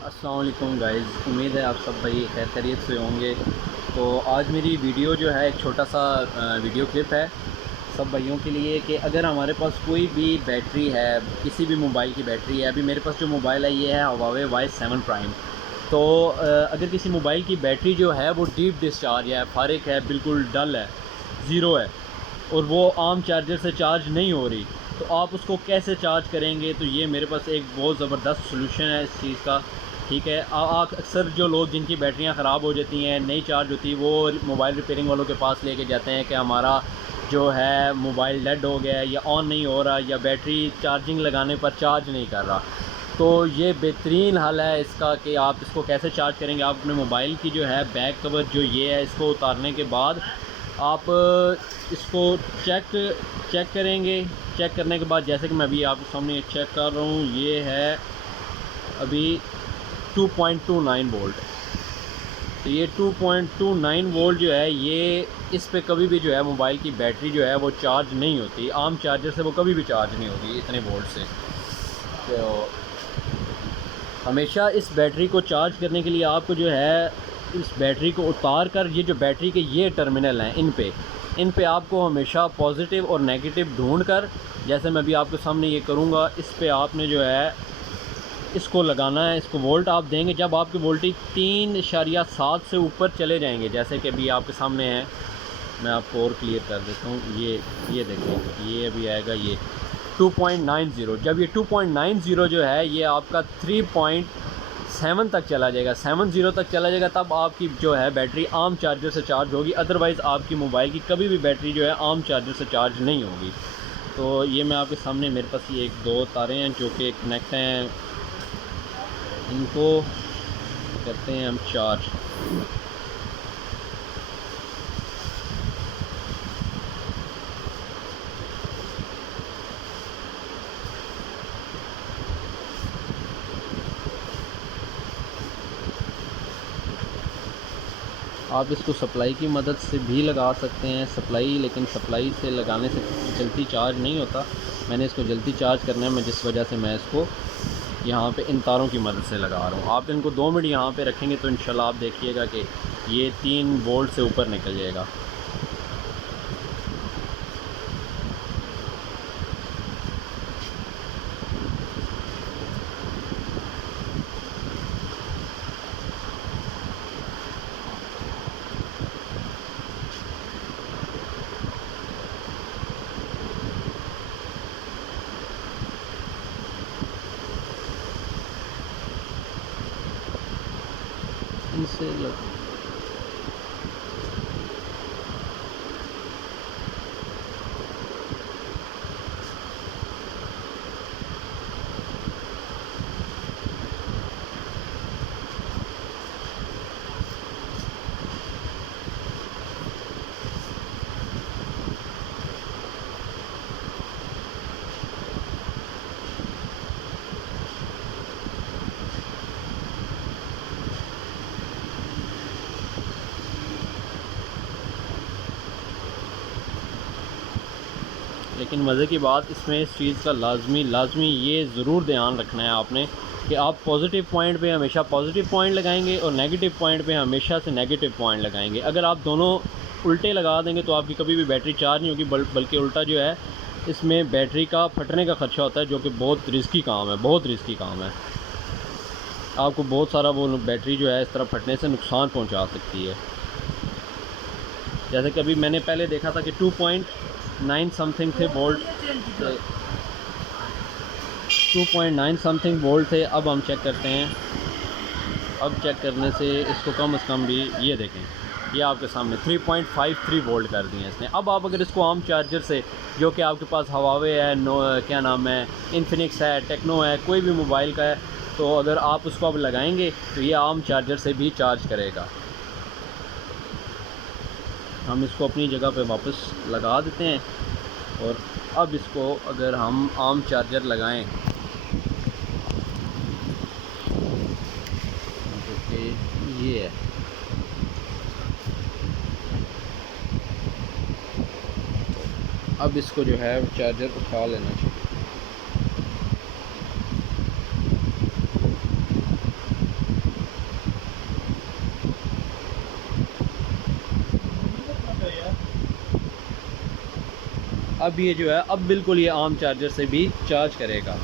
अस्सलाम वालेकुम गाइज़, उम्मीद है आप सब भाई खैर खैरियत से होंगे। तो आज मेरी वीडियो जो है एक छोटा सा वीडियो क्लिप है सब भाइयों के लिए कि अगर हमारे पास कोई भी बैटरी है, किसी भी मोबाइल की बैटरी है। अभी मेरे पास जो मोबाइल है ये है Huawei Y7 प्राइम। तो अगर किसी मोबाइल की बैटरी जो है वो डीप डिस्चार्ज है, फारिग है, बिल्कुल डल है, ज़ीरो है और वो आम चार्जर से चार्ज नहीं हो रही, तो आप उसको कैसे चार्ज करेंगे। तो ये मेरे पास एक बहुत ज़बरदस्त सलूशन है इस चीज़ का। ठीक है, अक्सर जो लोग जिनकी बैटरियां ख़राब हो जाती हैं, नहीं चार्ज होती, वो मोबाइल रिपेयरिंग वालों के पास लेके जाते हैं कि हमारा जो है मोबाइल डेड हो गया है या ऑन नहीं हो रहा या बैटरी चार्जिंग लगाने पर चार्ज नहीं कर रहा। तो ये बेहतरीन हल है इसका कि आप इसको कैसे चार्ज करेंगे। आप अपने मोबाइल की जो है बैक कवर जो ये है, इसको उतारने के बाद आप इसको चेक करेंगे। चेक करने के बाद जैसे कि मैं अभी आपके सामने चेक कर रहा हूँ, ये है अभी 2.29 वोल्ट। तो ये 2.29 वोल्ट जो है, ये इस पे कभी भी जो है मोबाइल की बैटरी जो है वो चार्ज नहीं होती। आम चार्जर से वो कभी भी चार्ज नहीं होगी इतने वोल्ट से। तो हमेशा इस बैटरी को चार्ज करने के लिए आपको जो है इस बैटरी को उतार कर, ये जो बैटरी के ये टर्मिनल हैं, इन पे आपको हमेशा पॉजिटिव और नेगेटिव ढूंढ कर, जैसे मैं अभी आपके सामने ये करूँगा, इस पे आपने जो है इसको लगाना है। इसको वोल्ट आप देंगे जब आपकी वोल्टेज 3.7 से ऊपर चले जाएंगे, जैसे कि अभी आपके सामने है। मैं आपको और क्लियर कर देता हूँ। ये देखें, ये अभी आएगा ये 2.90। जब ये 2.90 जो है ये आपका 3.7 तक चला जाएगा, 70 तक चला जाएगा, तब आपकी जो है बैटरी आम चार्जर से चार्ज होगी। अदरवाइज़ आपकी मोबाइल की कभी भी बैटरी जो है आम चार्जर से चार्ज नहीं होगी। तो ये मैं आपके सामने, मेरे पास ये एक दो तारे हैं जो कि कनेक्ट हैं, इनको करते हैं हम चार्ज। आप इसको सप्लाई की मदद से भी लगा सकते हैं, लेकिन सप्लाई से लगाने से जल्दी चार्ज नहीं होता। मैंने इसको जल्दी चार्ज करना है, जिस वजह से मैं इसको यहाँ पे इन तारों की मदद से लगा रहा हूँ। आप इनको 2 मिनट यहाँ पे रखेंगे तो इंशाल्लाह आप देखिएगा कि ये 3 वोल्ट से ऊपर निकल जाएगा। इनसे लग लेकिन मज़े की बात इसमें इस चीज़ का लाजमी ये ज़रूर ध्यान रखना है आपने कि आप पॉजिटिव पॉइंट पे हमेशा पॉजिटिव पॉइंट लगाएंगे और नेगेटिव पॉइंट पे हमेशा से नेगेटिव पॉइंट लगाएंगे। अगर आप दोनों उल्टे लगा देंगे तो आपकी कभी भी बैटरी चार्ज नहीं होगी, बल्कि उल्टा जो है इसमें बैटरी का फटने का ख़दशा होता है, जो कि बहुत रिस्की काम है, बहुत रिस्की काम है। आपको बहुत सारा वो बैटरी जो है इस तरह फटने से नुकसान पहुँचा सकती है। जैसे कि अभी मैंने पहले देखा था कि 2.9 समथिंग थे वोल्ट, 2.9 समथिंग वोल्ट थे। अब हम चेक करते हैं। अब चेक करने से इसको कम से कम भी, ये देखें, ये आपके सामने 3.53 वोल्ट कर दिए इसने। अब आप अगर इसको आम चार्जर से, जो कि आपके पास हवावे है, क्या नाम है, इन्फिनिक्स है, टेक्नो है, कोई भी मोबाइल का है, तो अगर आप उसको अब लगाएंगे तो ये आम चार्जर से भी चार्ज करेगा। हम इसको अपनी जगह पे वापस लगा देते हैं और अब इसको अगर हम आम चार्जर लगाएं, जो कि ये है, अब इसको जो है चार्जर उठा लेना चाहिए। अब ये जो है अब बिल्कुल ये आम चार्जर से भी चार्ज करेगा।